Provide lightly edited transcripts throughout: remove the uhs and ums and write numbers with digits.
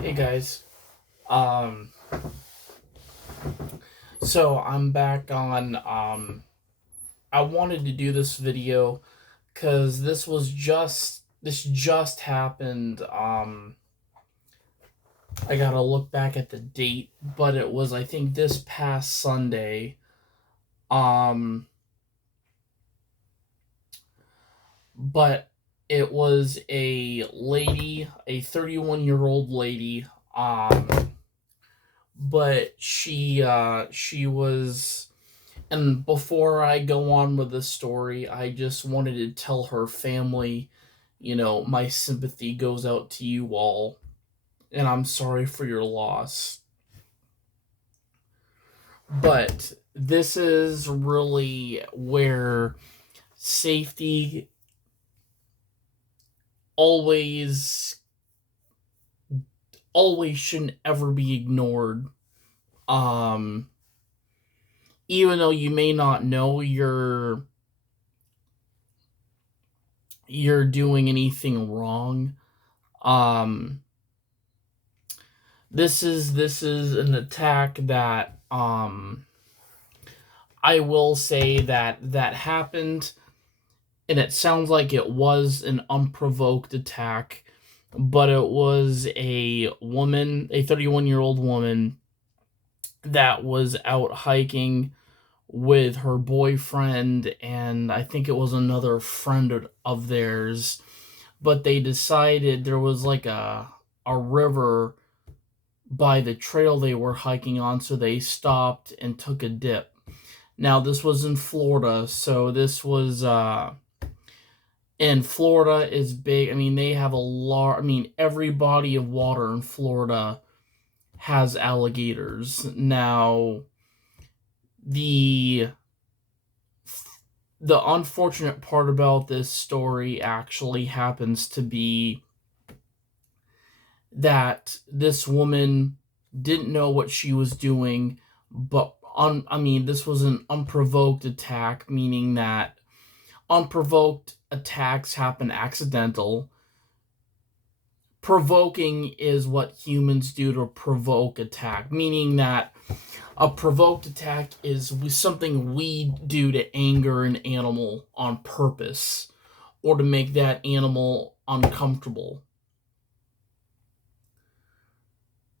Hey guys. Um so I'm back on I wanted to do this video cuz this just happened. I got to look back at the date, but it was, I think, this past Sunday. Um but it was a lady, a 31-year-old lady. But she was. And before I go on with the story, I just wanted to tell her family, my sympathy goes out to you all, and I'm sorry for your loss. But this is really where safety always, always shouldn't ever be ignored. Um, Even though you may not know you're doing anything wrong. Um, this is an attack that I will say that happened, and it sounds like it was an unprovoked attack, but it was a woman, a 31-year-old woman that was out hiking with her boyfriend, and I think it was another friend of theirs, but they decided there was like a river by the trail they were hiking on, so they stopped and took a dip. Now, this was in Florida, so this was, and Florida is big. I mean, they have a lot, I mean, every body of water in Florida has alligators. Now, the the unfortunate part about this story actually happens to be that this woman didn't know what she was doing, but I mean, this was an unprovoked attack, meaning that unprovoked attacks happen accidental. Provoking is what humans do to provoke attack, meaning that a provoked attack is something we do to anger an animal on purpose or to make that animal uncomfortable.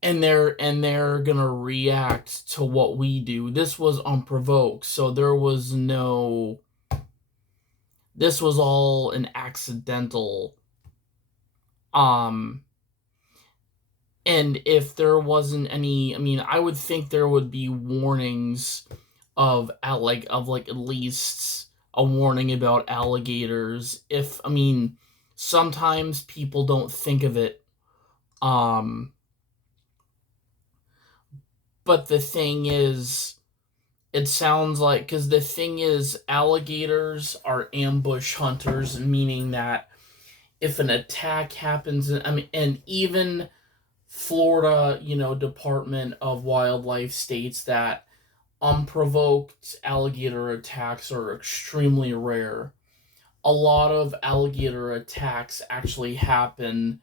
And they're gonna react to what we do. This was unprovoked, so there was no. This was all an accidental. Um, and if there wasn't any, I mean, I would think there would be warnings of at least a warning about alligators. If I mean, sometimes people don't think of it. Um, but the thing is, it sounds like, because the thing is, alligators are ambush hunters, meaning that if an attack happens, I mean, and even Florida, Department of Wildlife states that unprovoked alligator attacks are extremely rare. A lot of alligator attacks actually happen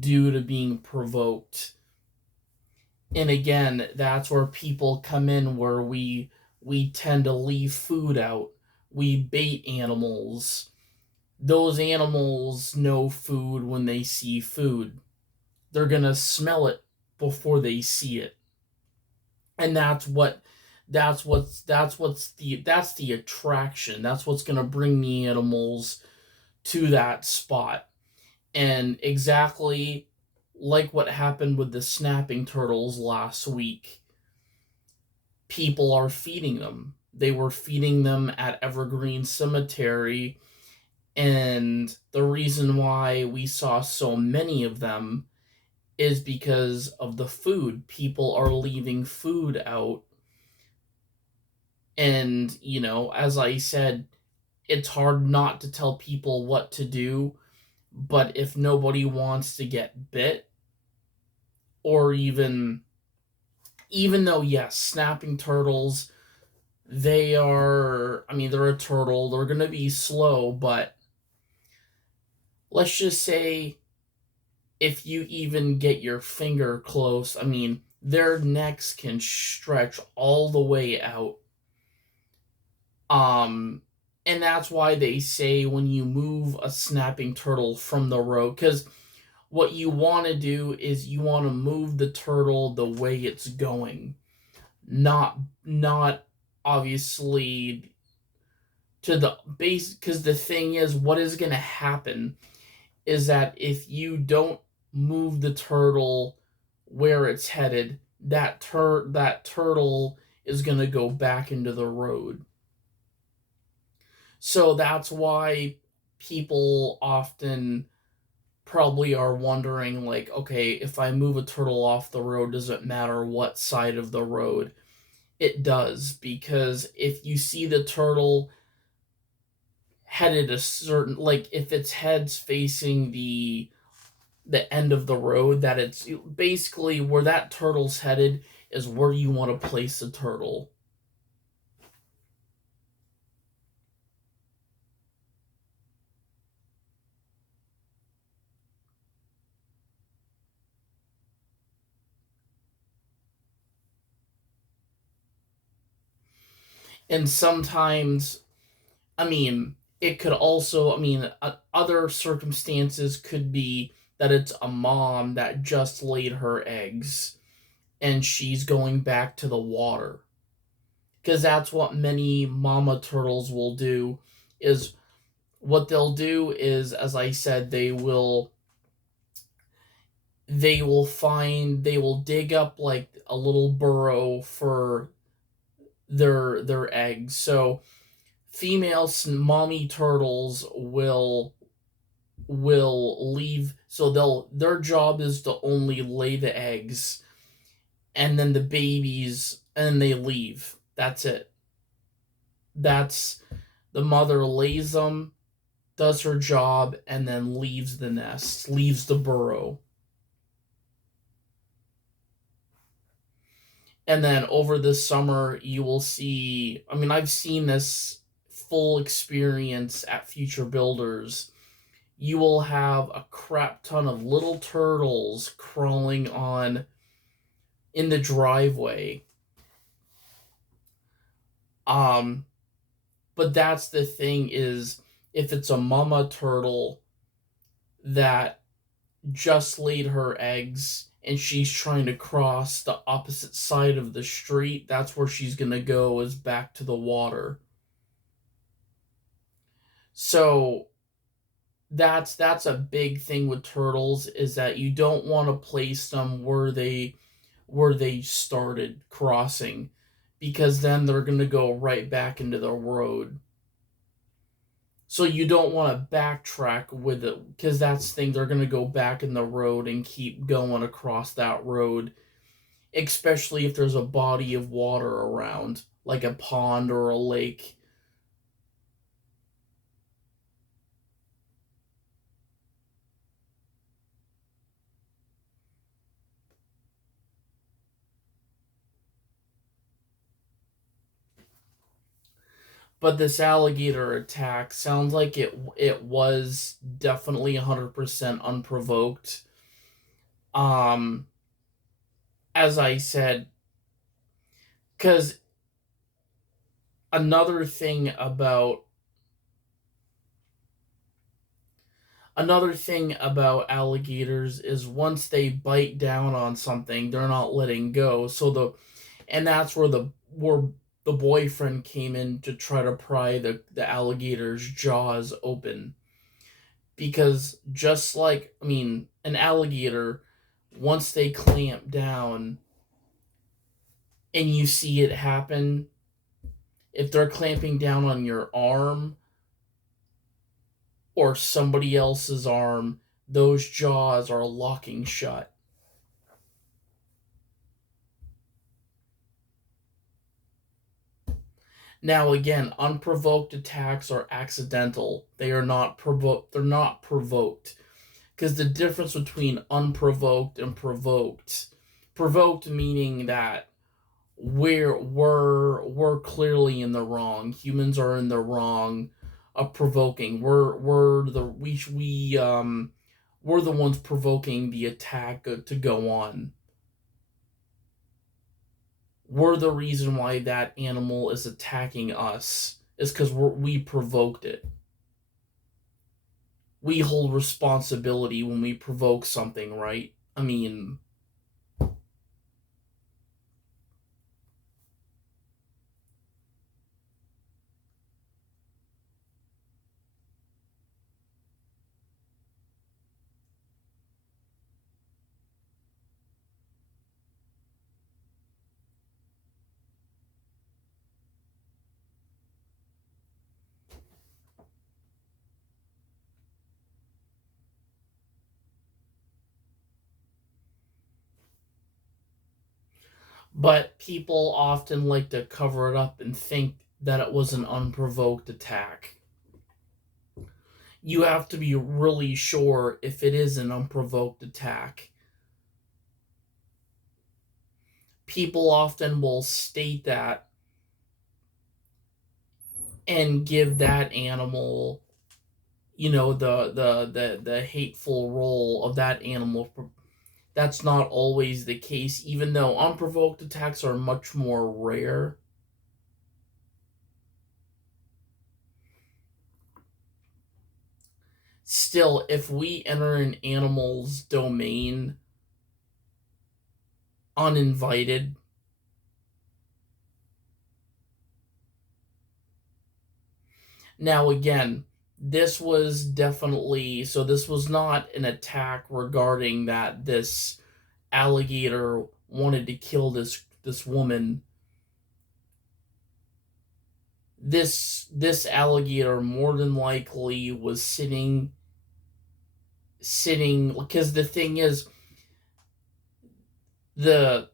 due to being provoked. And again, that's where people come in, where we tend to leave food out. We bait animals. Those animals know food when they see food. They're going to smell it before they see it. And that's the attraction. That's what's going to bring the animals to that spot. And exactly like what happened with the snapping turtles last week, people are feeding them. They were feeding them at Evergreen Cemetery, and the reason why we saw so many of them is because of the food. People are leaving food out, and as I said, it's hard not to tell people what to do, but if nobody wants to get bit, or even though, yes, snapping turtles, they are, I mean, they're a turtle, they're going to be slow, but let's just say if you even get your finger close, I mean, their necks can stretch all the way out. Um, and that's why they say when you move a snapping turtle from the road, because what you want to do is you want to move the turtle the way it's going, not obviously to the base. Because the thing is, what is going to happen is that if you don't move the turtle where it's headed, that turtle is going to go back into the road. So that's why people often probably are wondering, like, okay, if I move a turtle off the road, does it matter what side of the road? It does, because if you see the turtle headed a certain, like, if its head's facing the end of the road, that it's basically where that turtle's headed is where you want to place the turtle. And sometimes, I mean, it could also, I mean, other circumstances could be that it's a mom that just laid her eggs and she's going back to the water. Because that's what many mama turtles will do, is what they'll do is, as I said, they will dig up like a little burrow for their eggs. So female mommy turtles will leave, so their job is to only lay the eggs, and then the babies, and they leave. That's it. That's the mother lays them, does her job, and then leaves the nest, leaves the burrow. And then over the summer, you will see, I mean, I've seen this full experience at Future Builders. You will have a crap ton of little turtles crawling on in the driveway. Um, but that's the thing, is if it's a mama turtle that just laid her eggs and she's trying to cross the opposite side of the street, that's where she's going to go, is back to the water. So that's a big thing with turtles, is that you don't want to place them where they started crossing, because then they're going to go right back into the road. So you don't want to backtrack with it, because that's the thing, they're going to go back in the road and keep going across that road, especially if there's a body of water around, like a pond or a lake. But this alligator attack sounds like it was definitely 100% unprovoked. Um, as I said, because another thing about another thing about alligators is once they bite down on something, they're not letting go. And that's where the boyfriend came in to try to pry the alligator's jaws open. Because just like, I mean, an alligator, once they clamp down and you see it happen, if they're clamping down on your arm or somebody else's arm, those jaws are locking shut. Now again, unprovoked attacks are accidental. They are not provoked. They're not provoked. Because the difference between unprovoked and provoked meaning that we're clearly in the wrong. Humans are in the wrong of provoking. we're the ones provoking the attack to go on. We're the reason why that animal is attacking us, is because we provoked it. We hold responsibility when we provoke something, right? I mean, but people often like to cover it up and think that it was an unprovoked attack. You have to be really sure if it is an unprovoked attack. People often will state that and give that animal, the hateful role of that animal. That's not always the case, even though unprovoked attacks are much more rare. Still, if we enter an animal's domain uninvited, now again, this was definitely, so this was not an attack regarding that this alligator wanted to kill this woman. This alligator more than likely was sitting, because the thing is, the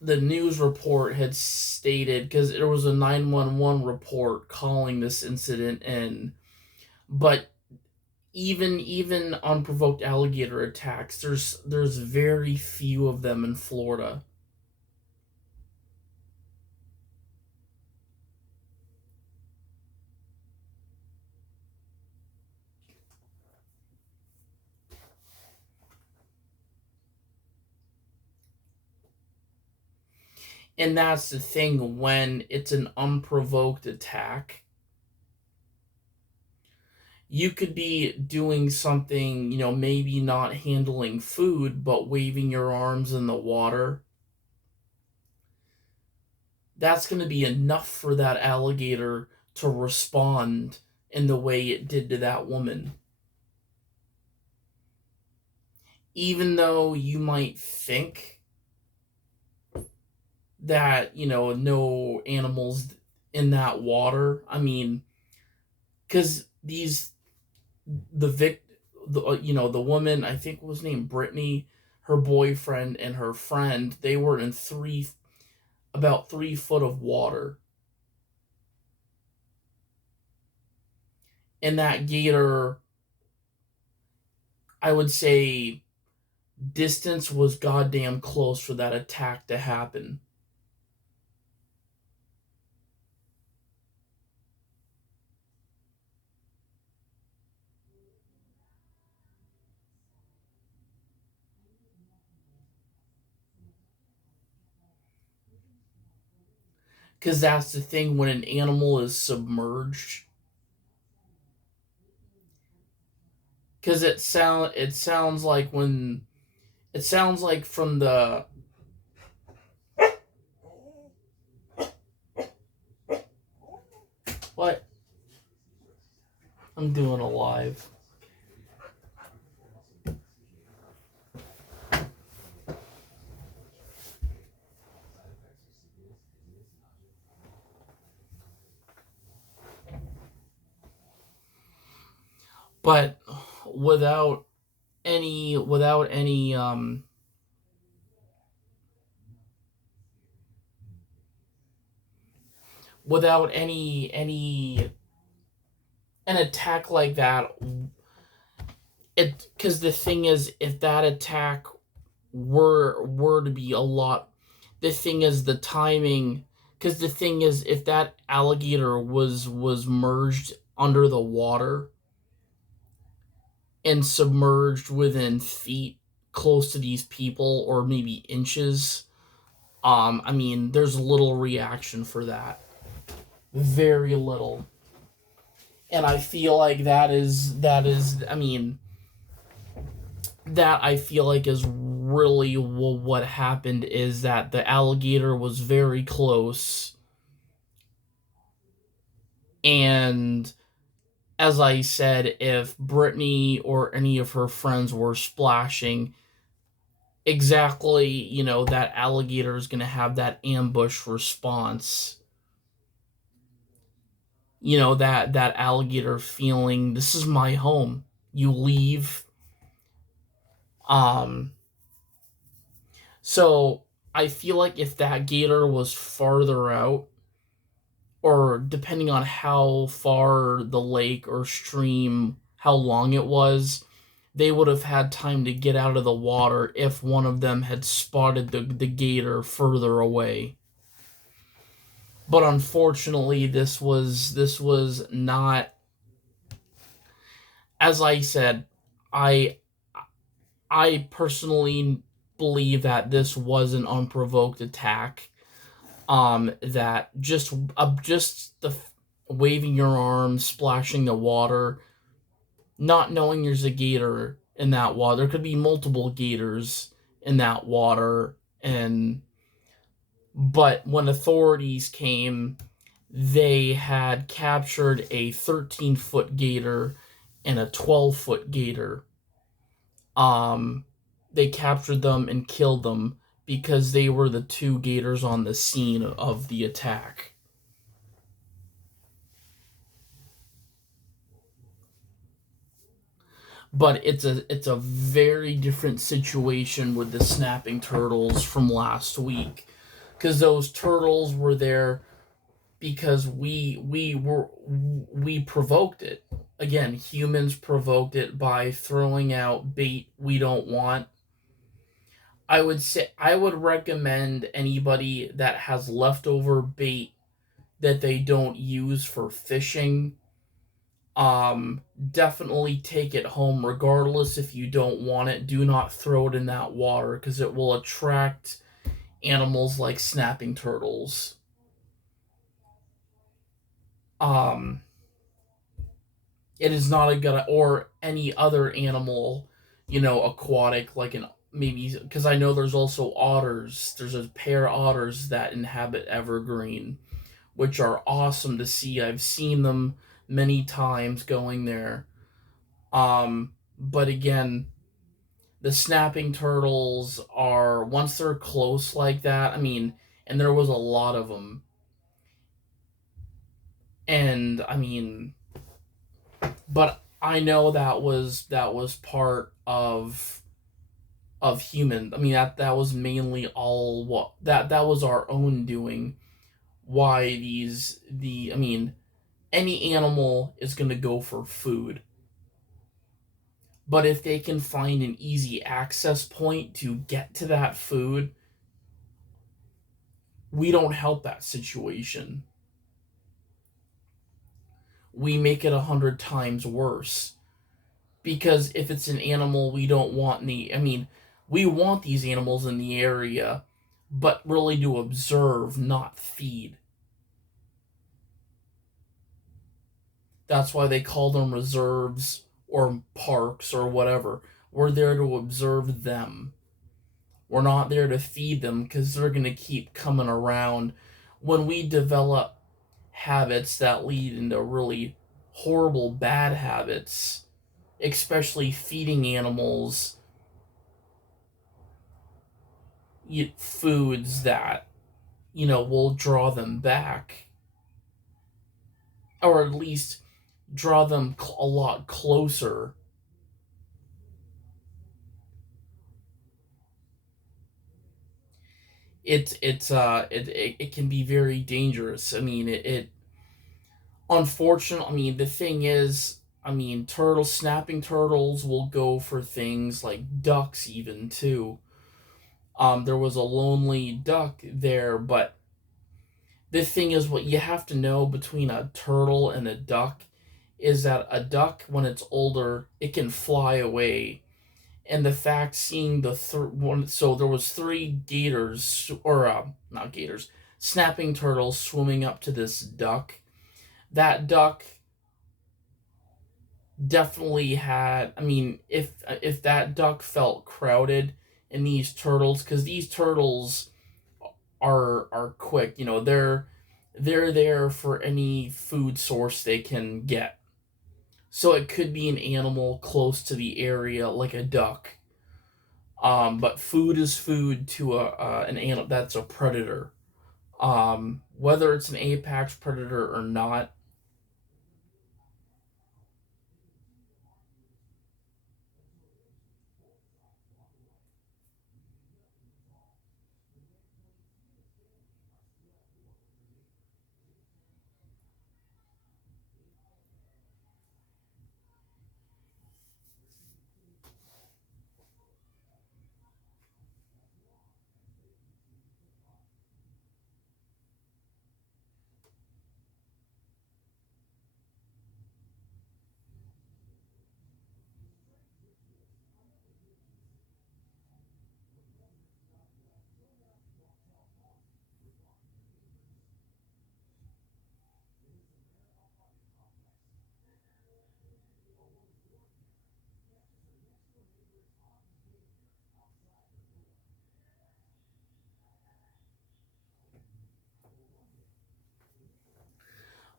the news report had stated, because there was a 911 report calling this incident in, but even unprovoked alligator attacks, there's very few of them in Florida. And that's the thing, when it's an unprovoked attack, you could be doing something, maybe not handling food, but waving your arms in the water. That's going to be enough for that alligator to respond in the way it did to that woman. Even though you might think that, no animals in that water. I mean, because the vic, the woman, I think was named Brittany, her boyfriend and her friend, they were in about 3 foot of water. And that gator, I would say, distance was goddamn close for that attack to happen. Because that's the thing, when an animal is submerged, because it sounds like when it sounds like from the what I'm doing a live. But without any without any without any an attack like that, it, because the thing is, if that attack were to be a lot, the thing is the timing, because the thing is, if that alligator was merged under the water, and submerged within feet close to these people or maybe inches, I mean, there's little reaction for that. Very little. And I feel like that is I mean, that I feel like is really what happened is that the alligator was very close, and as I said, if Brittany or any of her friends were splashing, exactly, that alligator is going to have that ambush response. That alligator feeling, this is my home. You leave. Um, so I feel like if that gator was farther out, or depending on how far the lake or stream, how long it was, they would have had time to get out of the water if one of them had spotted the gator further away. But unfortunately, this was not. As I said, I I personally believe that this was an unprovoked attack. That just the waving your arms, splashing the water, not knowing there's a gator in that water. There could be multiple gators in that water, and but when authorities came, they had captured a 13-foot gator and a 12-foot gator. Um, they captured them and killed them because they were the two gators on the scene of the attack. But it's a very different situation with the snapping turtles from last week, because those turtles were there because we provoked it. Again, humans provoked it by throwing out bait we don't want. I would recommend anybody that has leftover bait that they don't use for fishing, definitely take it home regardless. If you don't want it, do not throw it in that water because it will attract animals like snapping turtles. Um, it is not a good, or any other animal, aquatic, like an maybe, because I know there's also otters. There's a pair of otters that inhabit Evergreen, which are awesome to see. I've seen them many times going there. But again, the snapping turtles are, once they're close like that, I mean, and there was a lot of them, and I mean, but I know that was part of human. I mean, that was mainly all what that was our own doing. Why I mean, any animal is going to go for food, but if they can find an easy access point to get to that food, we don't help that situation. We make it 100 times worse, because if it's an animal we don't want in the, I mean, we want these animals in the area, but really to observe, not feed. That's why they call them reserves or parks or whatever. We're there to observe them. We're not there to feed them because they're going to keep coming around. When we develop habits that lead into really horrible bad habits, especially feeding animals, eat foods that, will draw them back, or at least draw them a lot closer. It can be very dangerous. I mean, it unfortunately, I mean, the thing is, I mean, snapping turtles will go for things like ducks even too. There was a lonely duck there, but the thing is, what you have to know between a turtle and a duck is that a duck, when it's older, it can fly away. And the fact seeing one, so there was three gators, or not gators, snapping turtles swimming up to this duck. That duck definitely had. I mean, if that duck felt crowded, and these turtles, because these turtles are quick. They're there for any food source they can get. So it could be an animal close to the area, like a duck. But food is food to an animal that's a predator. Whether it's an apex predator or not.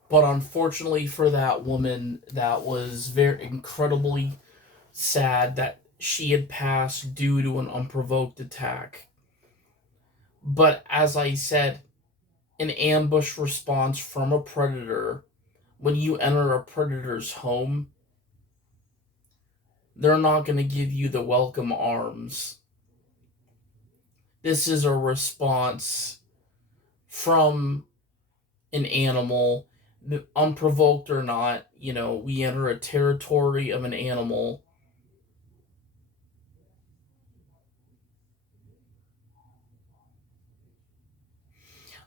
But unfortunately for that woman, that was very incredibly sad that she had passed due to an unprovoked attack. But as I said, an ambush response from a predator, when you enter a predator's home, they're not going to give you the welcome arms. This is a response from an animal, unprovoked or not. We enter a territory of an animal.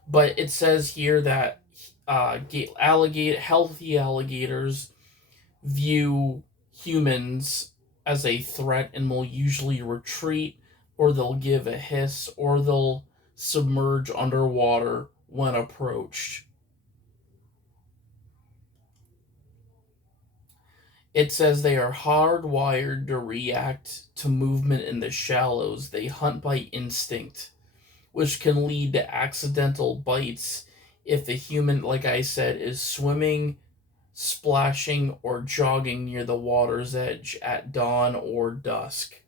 But it says here that healthy alligators view humans as a threat and will usually retreat, or they'll give a hiss, or they'll submerge underwater when approached. It says they are hardwired to react to movement in the shallows. They hunt by instinct, which can lead to accidental bites if the human, like I said, is swimming, splashing, or jogging near the water's edge at dawn or dusk.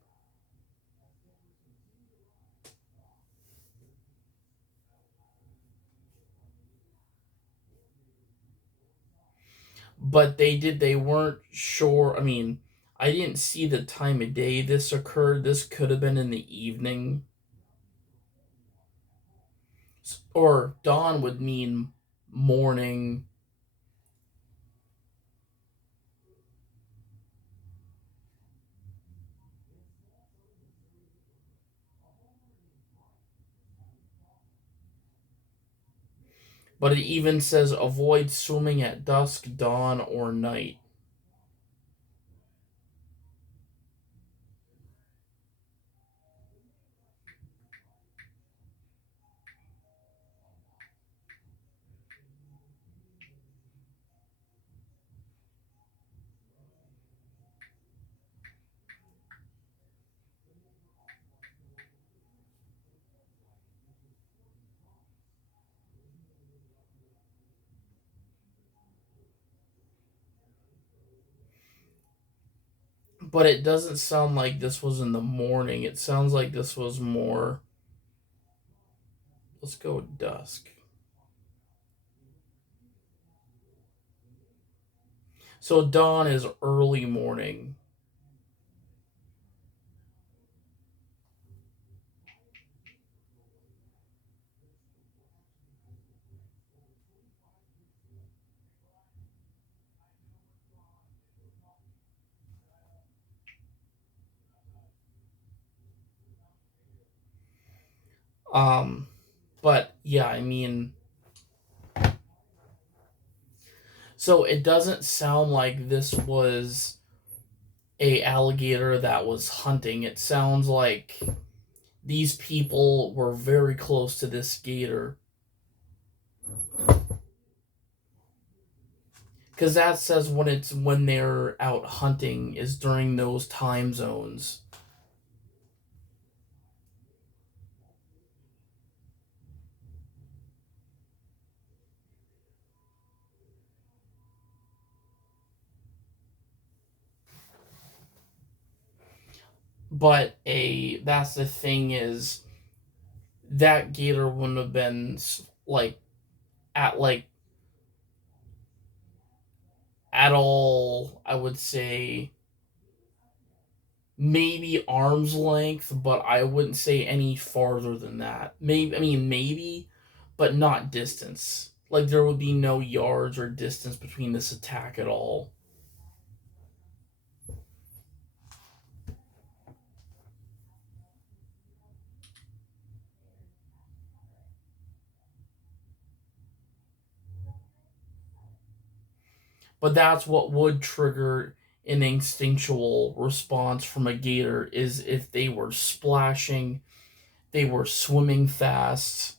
But they weren't sure. I mean, I didn't see the time of day this occurred. This could have been in the evening, or dawn would mean morning. But it even says avoid swimming at dusk, dawn, or night. But it doesn't sound like this was in the morning. It sounds like this was more. Let's go with dusk. So dawn is early morning. Um, but yeah, I mean, So it doesn't sound like this was a alligator that was hunting. It sounds like these people were very close to this gator, because that says when they're out hunting is during those time zones. But a that's the thing is that gator wouldn't have been like at like at all, I would say maybe arm's length, but I wouldn't say any farther than that. Maybe, I mean, maybe, but not distance. Like there would be no yards or distance between this attack at all. But that's what would trigger an instinctual response from a gator is if they were splashing, they were swimming fast.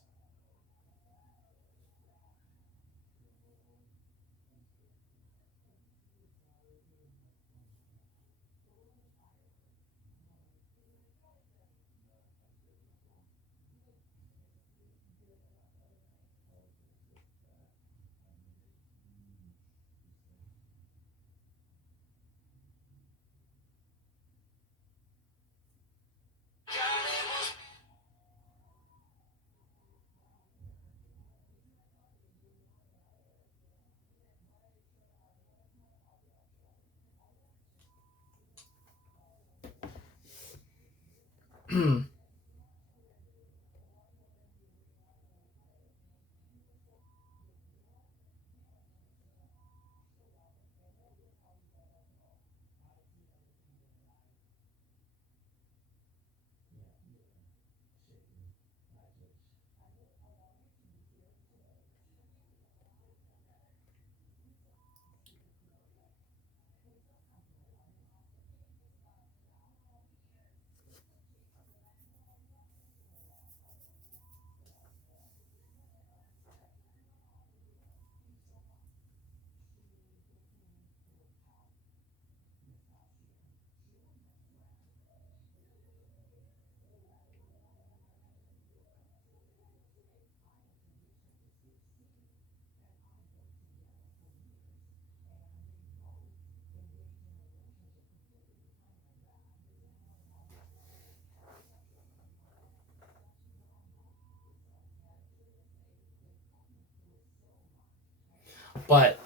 But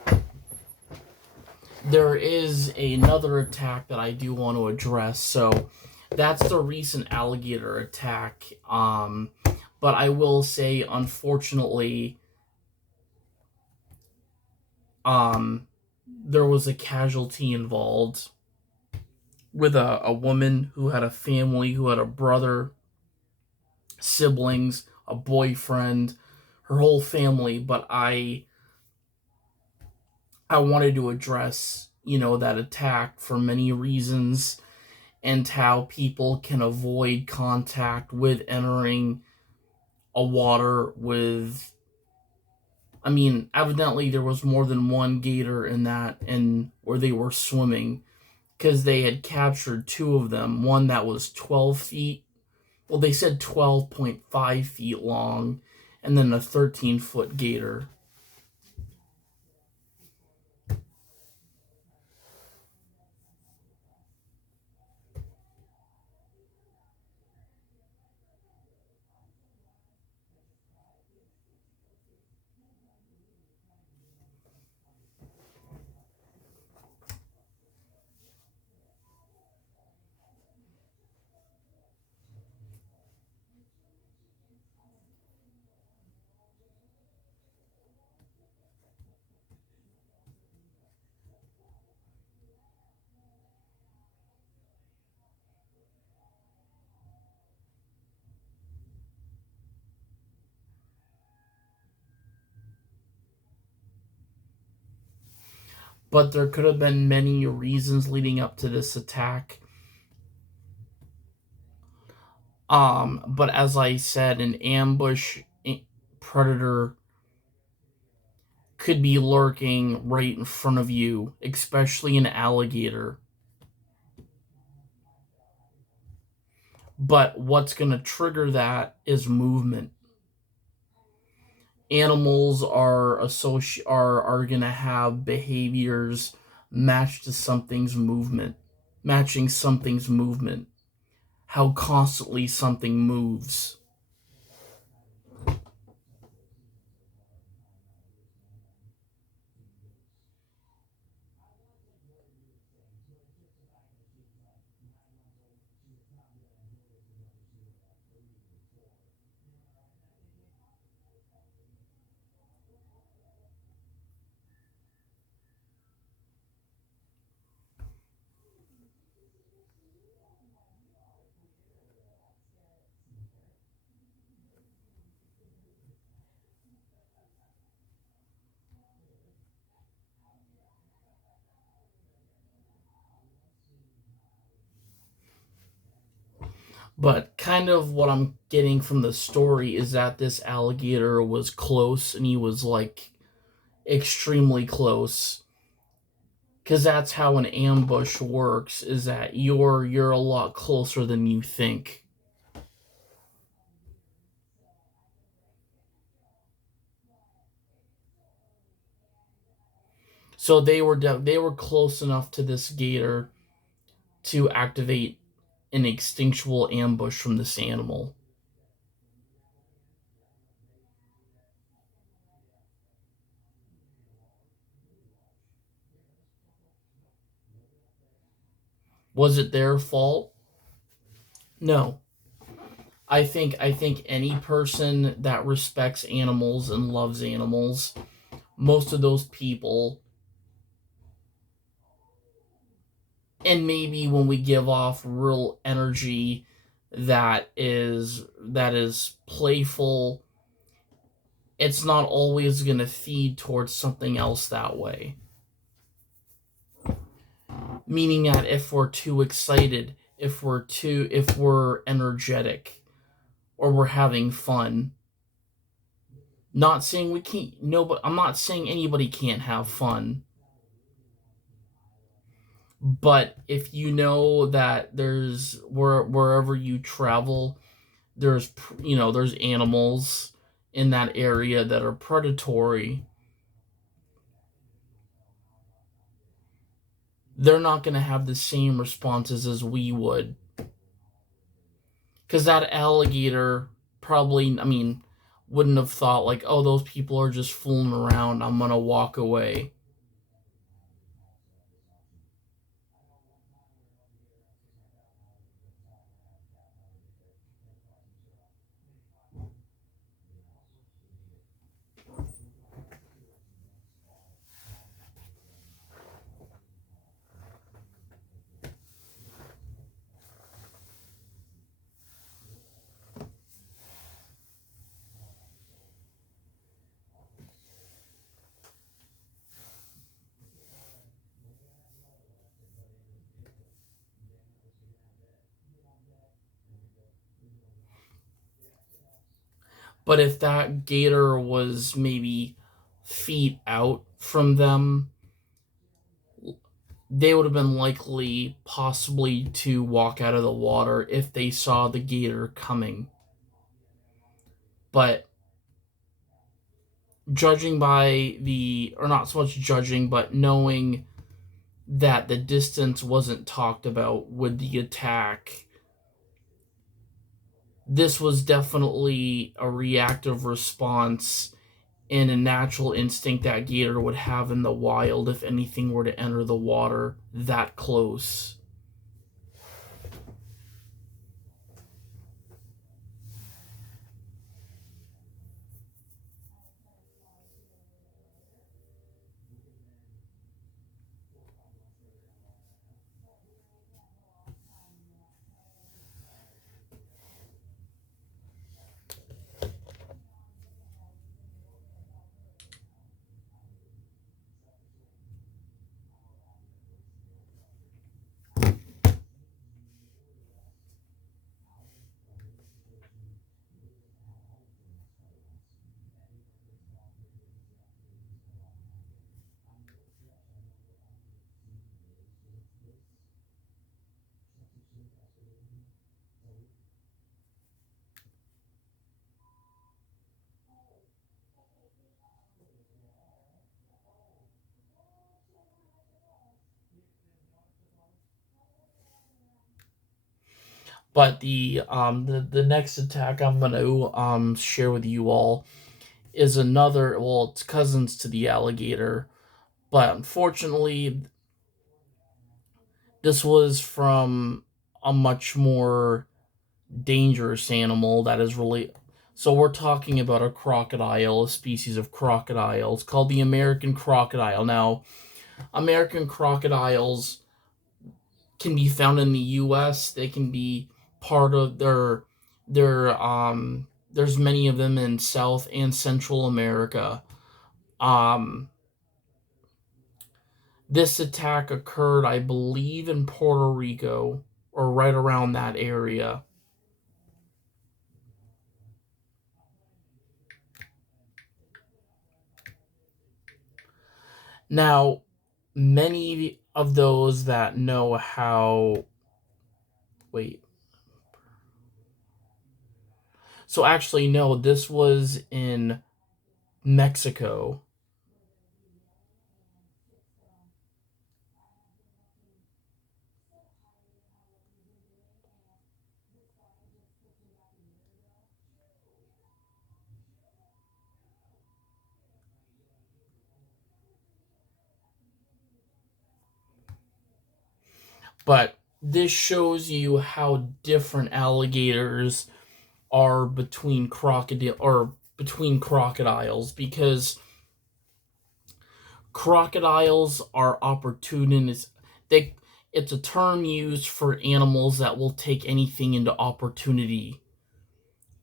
there is another attack that I do want to address. So that's the recent alligator attack. But I will say, unfortunately, um, there was a casualty involved with a woman who had a family, who had a brother, siblings, a boyfriend, her whole family. But I wanted to address, that attack for many reasons, and how people can avoid contact with entering a water with. I mean, evidently there was more than one gator in that, and where they were swimming, because they had captured two of them. One that was 12 feet. Well, they said 12.5 feet long, and then a 13-foot gator. but there could have been many reasons leading up to this attack. But as I said, an ambush predator could be lurking right in front of you, especially an alligator. But what's going to trigger that is movement. Animals are going to have behaviors matched to something's movement, matching something's movement, how constantly something moves. But kind of what I'm getting from the story is that this alligator was close, and he was like extremely close, because that's how an ambush works, is that you're a lot closer than you think. So they were close enough to this gator to activate an instinctual ambush from this animal. Was it their fault? No. I think any person that respects animals and loves animals, most of those people, and maybe when we give off real energy that is playful, it's not always going to feed towards something else that way. Meaning that if we're too excited, if we're energetic, or we're having fun, not saying we can't, no, but I'm not saying anybody can't have fun. But if you know that wherever you travel, there's animals in that area that are predatory, they're not going to have the same responses as we would. Because that alligator probably, I mean, wouldn't have thought, like, oh, those people are just fooling around, I'm going to walk away. But if that gator was maybe feet out from them, they would have been likely possibly to walk out of the water if they saw the gator coming. But judging by or not so much judging, but knowing that the distance wasn't talked about with the attack, this was definitely a reactive response and a natural instinct that gator would have in the wild if anything were to enter the water that close. But the next attack I'm gonna share with you all is another. Well, it's cousins to the alligator, but unfortunately, this was from a much more dangerous animal that is really. So we're talking about a crocodile, a species of crocodile. It's called the American crocodile. Now, American crocodiles can be found in the U.S. They can be part of their. There's many of them in South and Central America. Um, this attack occurred, I believe, in Puerto Rico or right around that area. Now, many of those that know how. Wait. So actually, no, this was in Mexico. But this shows you how different alligators are between crocodiles, because crocodiles are opportunists. They It's a term used for animals that will take anything into opportunity.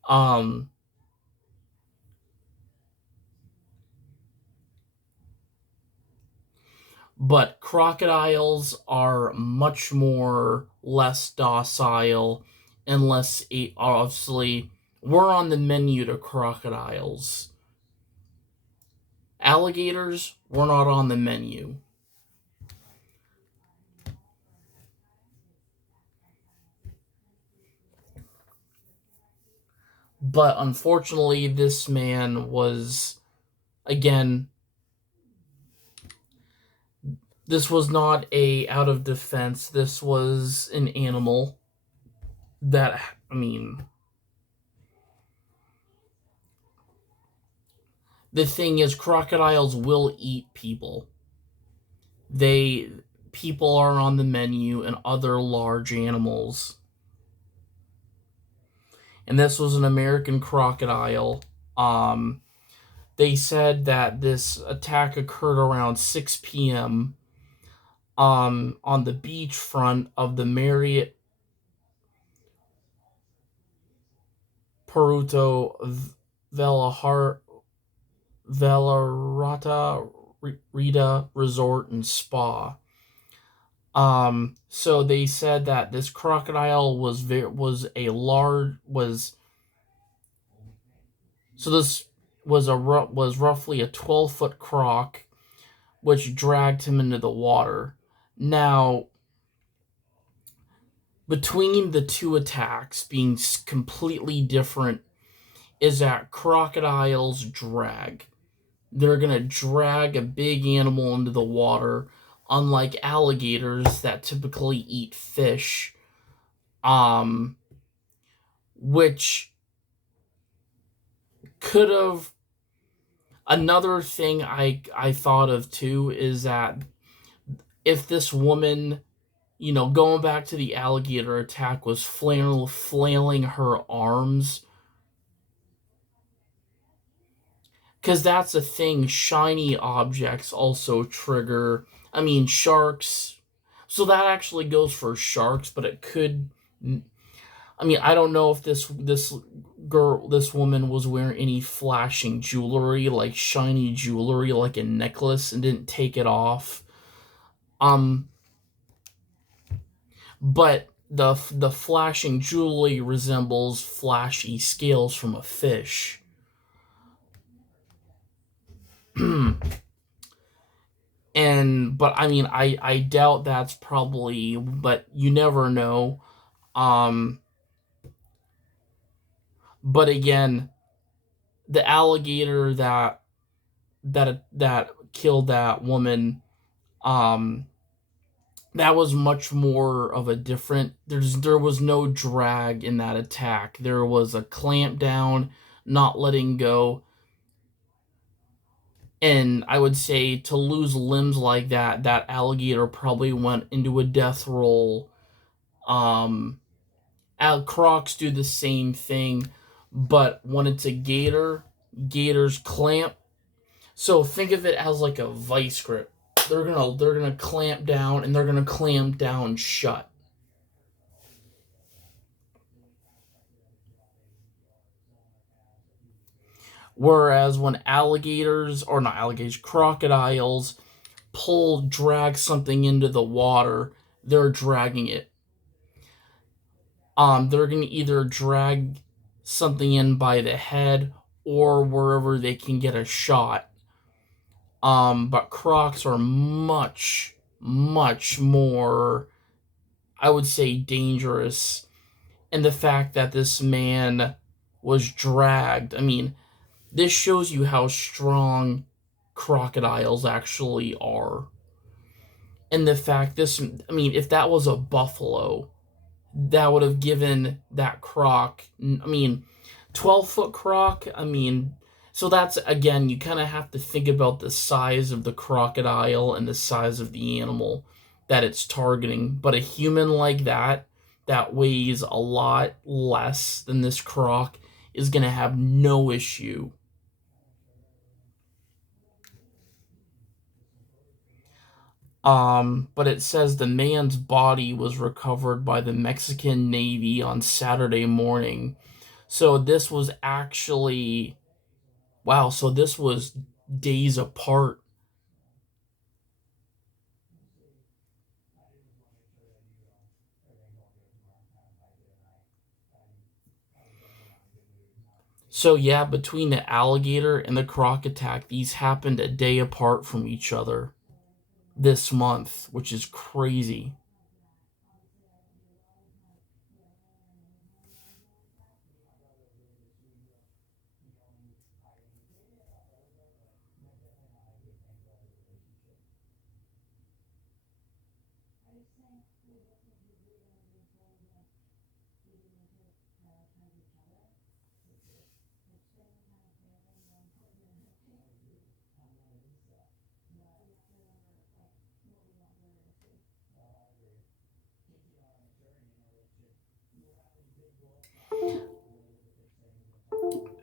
Um but crocodiles are much more less docile and less obviously we're on the menu to crocodiles. Alligators, we're not on the menu. But unfortunately, this man was, again, this was not a out of defense. This was an animal that, I mean, the thing is, crocodiles will eat people. They People are on the menu and other large animals. And this was an American crocodile. Um, they said that this attack occurred around 6 p.m. On the beach front of the Marriott Puerto Vallarta Rita Resort and Spa. So they said that this crocodile was a large was so this was roughly a 12-foot croc, which dragged him into the water. Now, between the two attacks being completely different, is that crocodiles drag. They're gonna drag a big animal into the water, unlike alligators that typically eat fish. Um, which could have. Another thing I thought of too is that if this woman, going back to the alligator attack, was flailing her arms, because that's a thing. Shiny objects also trigger. I mean, sharks. So that actually goes for sharks, but it could. I mean, I don't know if this woman was wearing any flashing jewelry, like shiny jewelry, like a necklace, and didn't take it off. Um, but the flashing jewelry resembles flashy scales from a fish. But I mean, I doubt that's probably, but you never know. Um, but again, the alligator that killed that woman, um, that was much more of a different. There was no drag in that attack. There was a clamp down, not letting go. And I would say to lose limbs like that, that alligator probably went into a death roll. Um, Crocs do the same thing, but when it's a gator, gators clamp. So think of it as like a vice grip. They're gonna clamp down, and they're gonna clamp down shut. Whereas when alligators, or not alligators, crocodiles drag something into the water, they're dragging it. They're gonna either drag something in by the head or wherever they can get a shot. But crocs are much, much more, I would say, dangerous. And the fact that this man was dragged, I mean, this shows you how strong crocodiles actually are. And the fact this, I mean, if that was a buffalo, that would have given that croc, I mean, 12-foot croc, I mean, so that's, again, you kind of have to think about the size of the crocodile and the size of the animal that it's targeting. But a human like that, that weighs a lot less than this croc, is going to have no issue. But it says the man's body was recovered by the Mexican Navy on Saturday morning. So this was actually, wow, so this was days apart. So yeah, between the alligator and the croc attack, these happened a day apart from each other this month, which is crazy.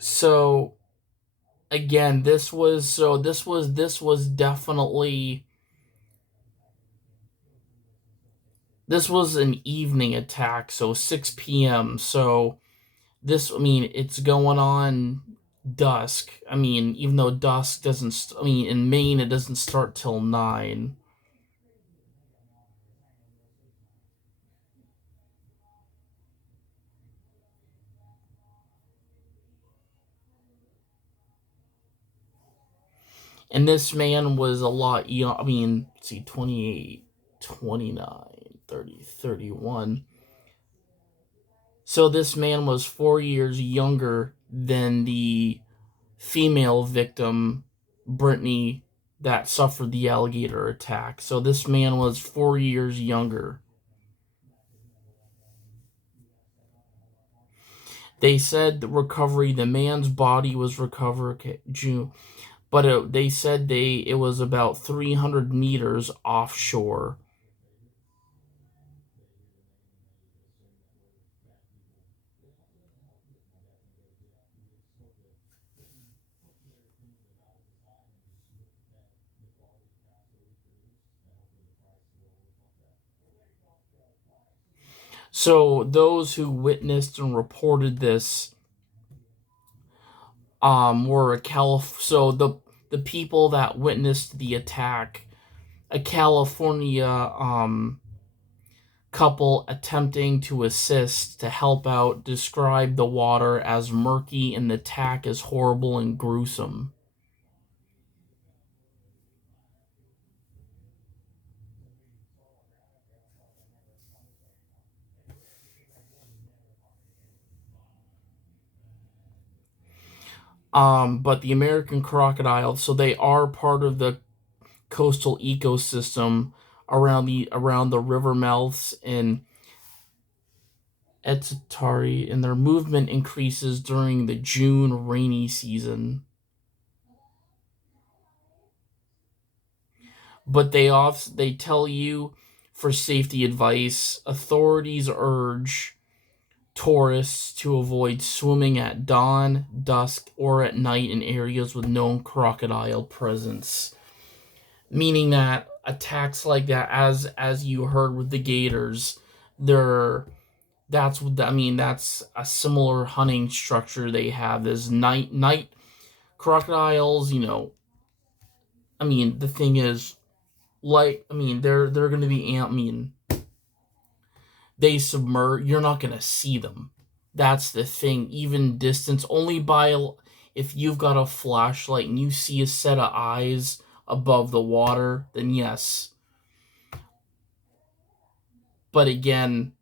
So again, this was definitely, this was an evening attack, so 6 p.m. So this, I mean, it's going on dusk. I mean, even though dusk doesn't, I mean, in Maine it doesn't start till 9. And this man was a lot young. I mean, let's see, 28, 29, 30, 31. So this man was 4 years younger than the female victim, Brittany, that suffered the alligator attack. So this man was 4 years younger. They said the recovery, the man's body was recovered, okay, June, but they said it was about 300 meters offshore. So those who witnessed and reported this were a so the people that witnessed the attack, a California couple attempting to assist to help out, described the water as murky and the attack as horrible and gruesome. But the American crocodile, so they are part of the coastal ecosystem, around the river mouths in Etzatari, and their movement increases during the June rainy season. But they tell you, for safety advice, authorities urge tourists to avoid swimming at dawn, dusk, or at night in areas with known crocodile presence. Meaning that attacks like that, as you heard with the gators, they're that's what I mean. That's a similar hunting structure they have. Is night crocodiles. I mean, the thing is, they're going to be. I mean, they submerge. You're not going to see them. That's the thing. Even distance, only by if you've got a flashlight and you see a set of eyes above the water, then yes. But again,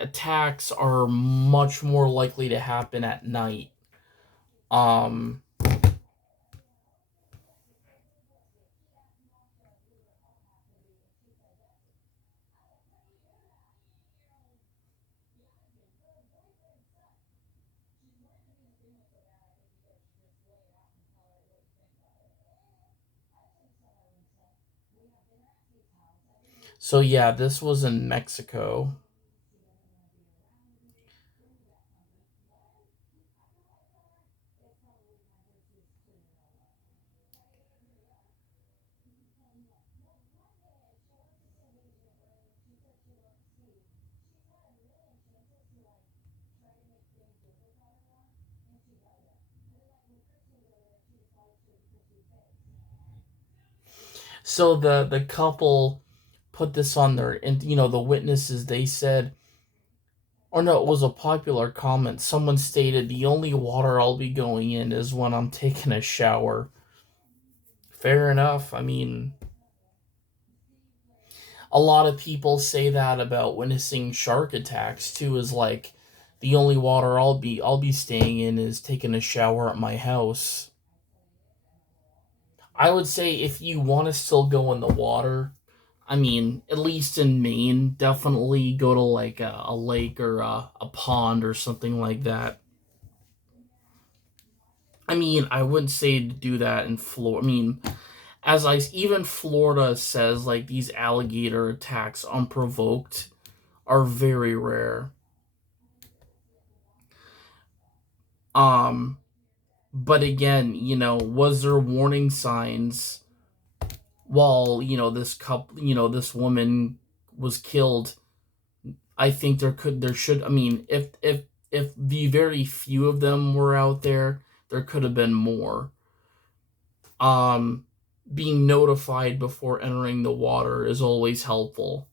attacks are much more likely to happen at night. Um, so yeah, this was in Mexico. So the couple put this on their, and the witnesses, they said, or no, it was a popular comment. Someone stated, "The only water I'll be going in is when I'm taking a shower." Fair enough. I mean, a lot of people say that about witnessing shark attacks too. Is like, the only water I'll be staying in is taking a shower at my house. I would say if you want to still go in the water, I mean, at least in Maine, definitely go to like a lake or a pond or something like that. I mean, I wouldn't say to do that in Florida. I mean, even Florida says, like, these alligator attacks unprovoked are very rare. Um, but again, was there warning signs while this woman was killed? I think there should. I mean, if the very few of them were out there, there could have been more. Um, Being notified before entering the water is always helpful.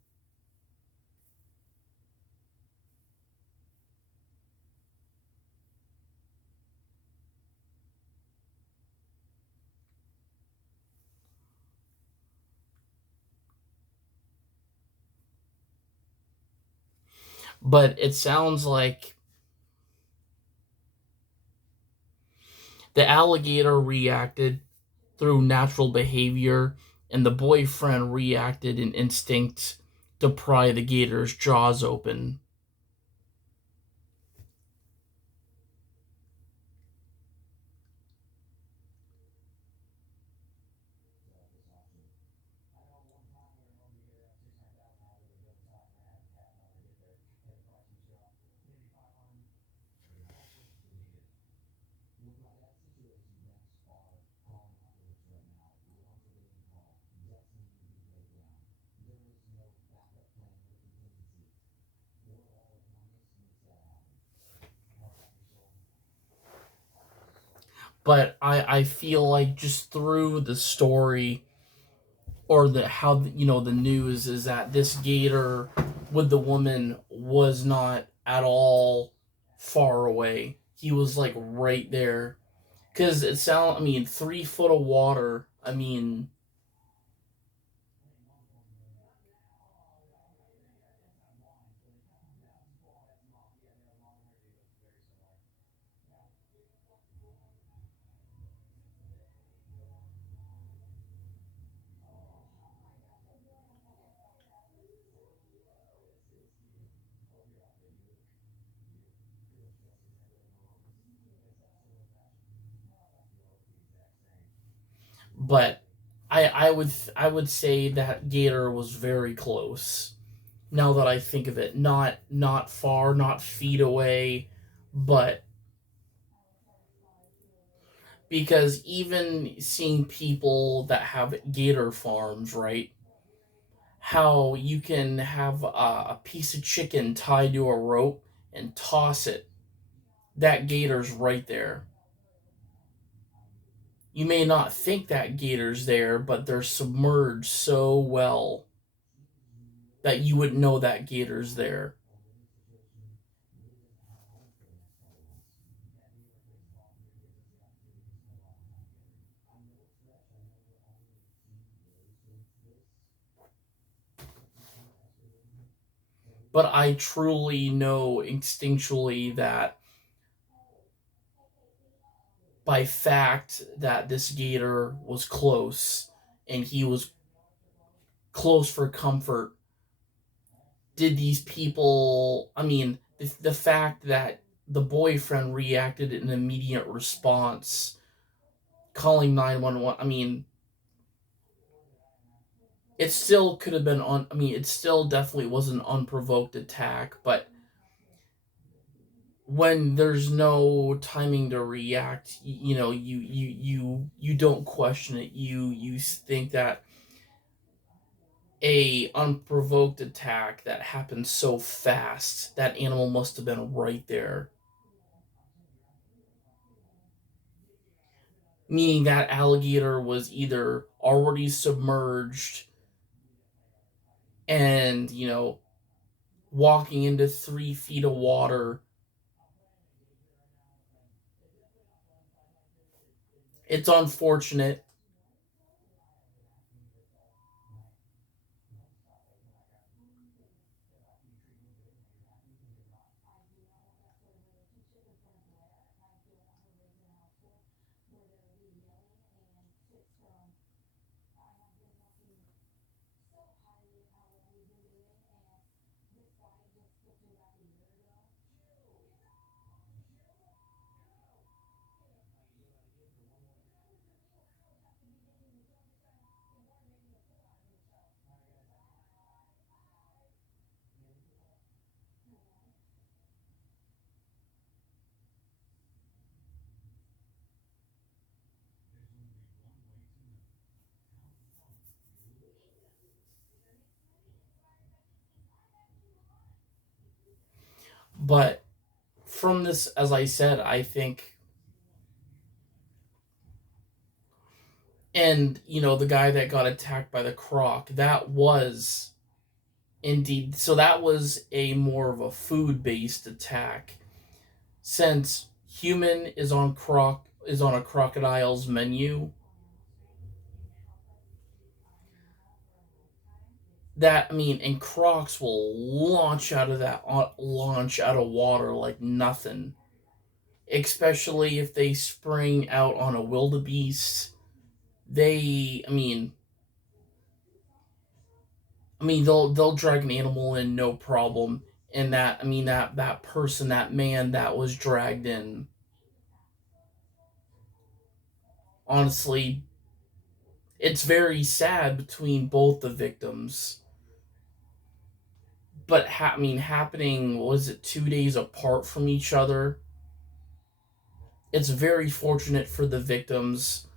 But it sounds like the alligator reacted through natural behavior, and the boyfriend reacted in instinct to pry the gator's jaws open. But I feel like just through the story, or the how the news is that this gator with the woman was not at all far away. He was like right there. Because I mean, 3 foot of water. I mean, but I would say that gator was very close. Now that I think of it, not far, not feet away, but because even seeing people that have gator farms, right? How you can have a piece of chicken tied to a rope and toss it. That gator's right there. You may not think that gator's there, but they're submerged so well that you would know that gator's there. But I truly know instinctually that by fact that this gator was close and he was close for comfort, did these people, I mean, the fact that the boyfriend reacted in an immediate response, calling 911, I mean, it still could have been on, I mean, it still definitely was an unprovoked attack, but when there's no timing to react, you don't question it. You think that a unprovoked attack that happened so fast, that animal must have been right there, meaning that alligator was either already submerged and walking into 3 feet of water. It's unfortunate. But from this, as I said, I think, and the guy that got attacked by the croc, that was indeed, so that was a more of a food based attack, since human is on a crocodile's menu. That, I mean, and crocs will launch out of water like nothing, especially if they spring out on a wildebeest. They, I mean, they'll drag an animal in no problem. And that, I mean, that person, that man that was dragged in, honestly, it's very sad between both the victims. But I mean, happening, was it 2 days apart from each other? It's very fortunate for the victims,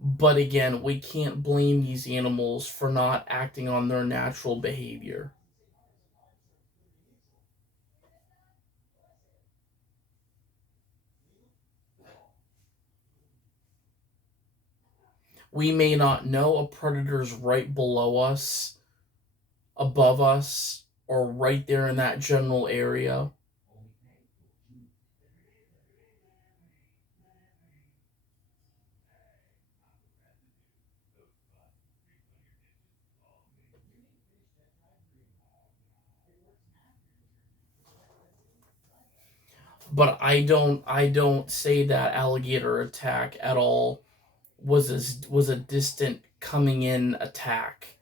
but again, we can't blame these animals for not acting on their natural behavior. We may not know a predator's right below us, above us, or right there in that general area. But I don't say that alligator attack at all was a distant coming in attack.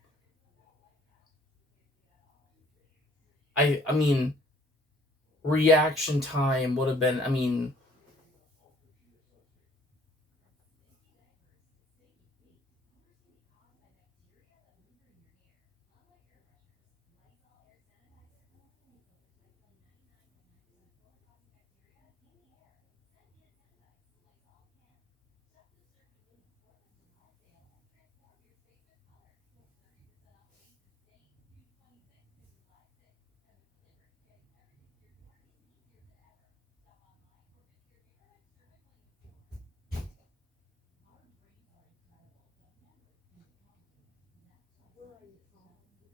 I mean, reaction time would have been, I mean,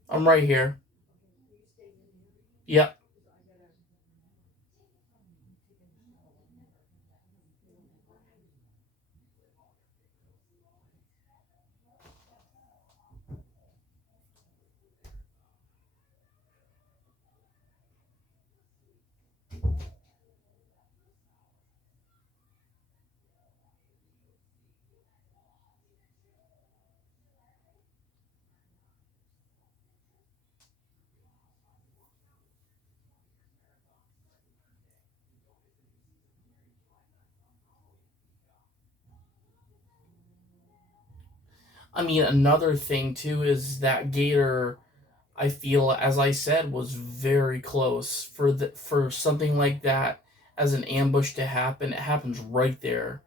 I'm right here. Yep. I mean, another thing too is that gator. I feel, as I said, was very close for something like that as an ambush to happen. It happens right there.